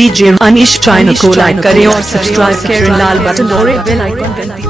DJ Anish channel को लाइक करें और सब्सक्राइब करें, लाल बटन और बेल आइकन घंटी।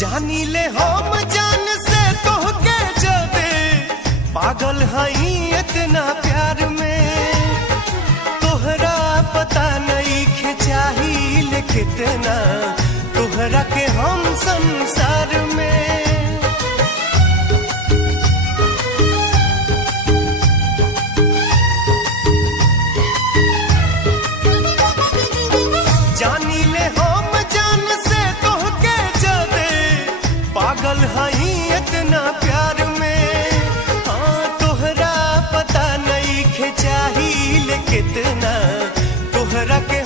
जानी ले हम जान से तोहके जबे पागल हई इतना प्यार में, तोहरा पता नहीं के चाहिए कितना तोहरा के हम संसार में। जानी ले हम जान से तोहके जबे पागल हई इतना प्यार में, हाँ तोहरा पता नहीं के चाहिए कितना तोहरा के